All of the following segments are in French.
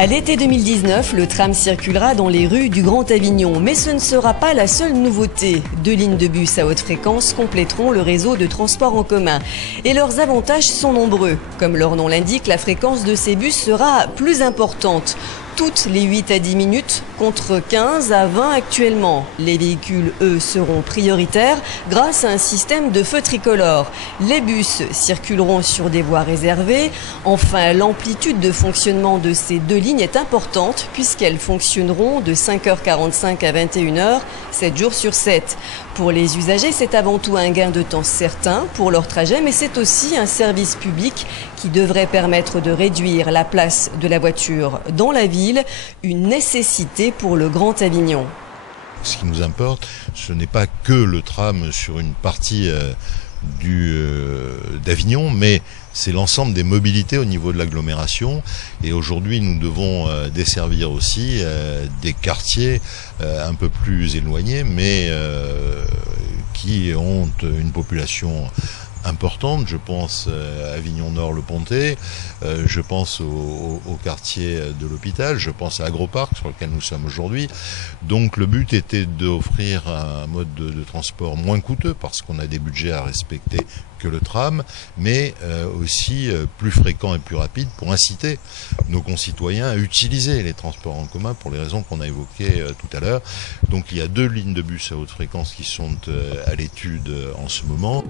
À l'été 2019, le tram circulera dans les rues du Grand Avignon. Mais ce ne sera pas la seule nouveauté. 2 lignes de bus à haute fréquence compléteront le réseau de transport en commun. Et leurs avantages sont nombreux. Comme leur nom l'indique, la fréquence de ces bus sera plus importante. Toutes les 8 à 10 minutes contre 15 à 20 actuellement. Les véhicules, eux, seront prioritaires grâce à un système de feux tricolores. Les bus circuleront sur des voies réservées. Enfin, l'amplitude de fonctionnement de ces 2 lignes est importante puisqu'elles fonctionneront de 5h45 à 21h, 7 jours sur 7. Pour les usagers, c'est avant tout un gain de temps certain pour leur trajet, mais c'est aussi un service public qui devrait permettre de réduire la place de la voiture dans la ville, une nécessité pour le Grand Avignon. Ce qui nous importe, ce n'est pas que le tram sur une partie d'Avignon, mais c'est l'ensemble des mobilités au niveau de l'agglomération. Et aujourd'hui, nous devons desservir aussi des quartiers un peu plus éloignés, mais qui ont une population importante. Je pense à Avignon-Nord-le-Pontet, je pense au quartier de l'hôpital, je pense à Agroparc sur lequel nous sommes aujourd'hui. Donc le but était d'offrir un mode de transport moins coûteux parce qu'on a des budgets à respecter que le tram, mais aussi plus fréquent et plus rapide pour inciter nos concitoyens à utiliser les transports en commun pour les raisons qu'on a évoquées tout à l'heure. Donc il y a 2 lignes de bus à haute fréquence qui sont à l'étude en ce moment.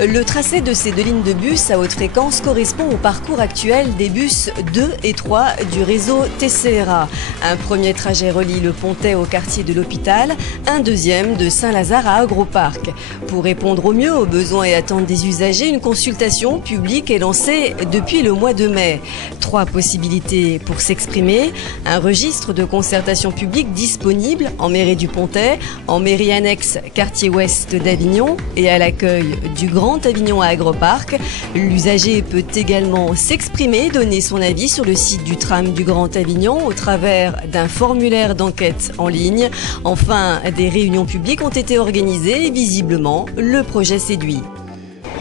Le tracé de ces 2 lignes de bus à haute fréquence correspond au parcours actuel des bus 2 et 3 du réseau TCRA. Un premier trajet relie le Pontet au quartier de l'hôpital, un deuxième de Saint-Lazare à Agroparc. Pour répondre au mieux aux besoins et attentes des usagers, une consultation publique est lancée depuis le mois de mai. 3 possibilités pour s'exprimer. Un registre de concertation publique disponible en mairie du Pontet, en mairie annexe quartier ouest d'Avignon et à l'accueil du Grand Avignon à Agroparc. L'usager peut également s'exprimer, donner son avis sur le site du tram du Grand Avignon au travers d'un formulaire d'enquête en ligne. Enfin, des réunions publiques ont été organisées et visiblement, le projet séduit.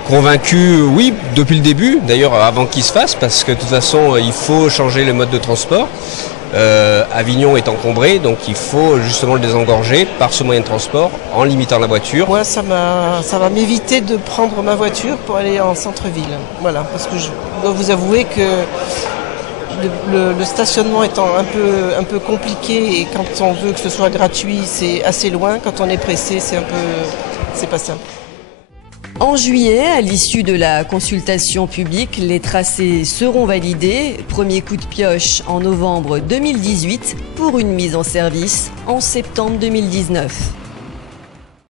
Convaincu, oui, depuis le début, d'ailleurs avant qu'il se fasse, parce que de toute façon, il faut changer le mode de transport. Avignon est encombré, donc il faut justement le désengorger par ce moyen de transport en limitant la voiture. Moi, ça va m'éviter de prendre ma voiture pour aller en centre-ville. Voilà, parce que je dois vous avouer que le stationnement étant un peu compliqué et quand on veut que ce soit gratuit, c'est assez loin. Quand on est pressé, c'est pas simple. En juillet, à l'issue de la consultation publique, les tracés seront validés. Premier coup de pioche en novembre 2018 pour une mise en service en septembre 2019.